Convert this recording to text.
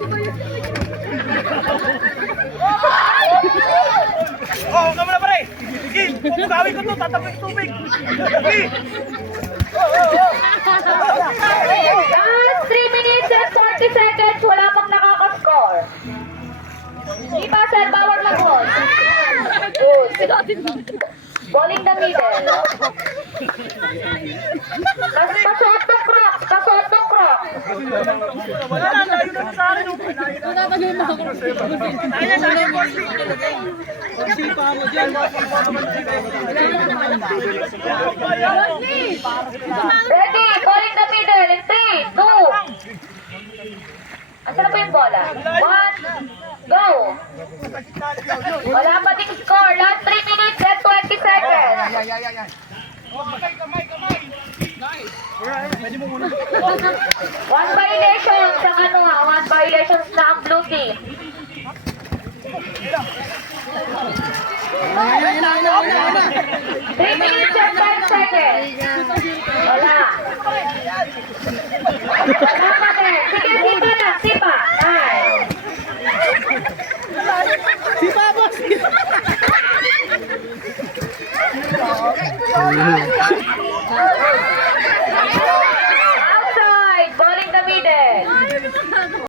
Oh, kamo na pare. Sige, pupugawin ko to, tatapik tubig. Sige. Last 3 minutes and 40 seconds, wala pang nakaka-score. Di ba, sir? Bawal mag-hold. Good. Balling the middle. Pasuot ng crocs. Pasuot ng crocs. Wala na, layo na sa akin. Ayan, lagi po. Sipa mo dyan. Ready? Balling the middle in 3, 2. Asan na po yung bola? 1, go! Wala pa ding score. Last 3 minutes and 20 seconds. One violation sa one violation na ang blue team. 3 minutes and 5 seconds. Wala. Wala pa din. Sige, sipa na. Sipa. Nice.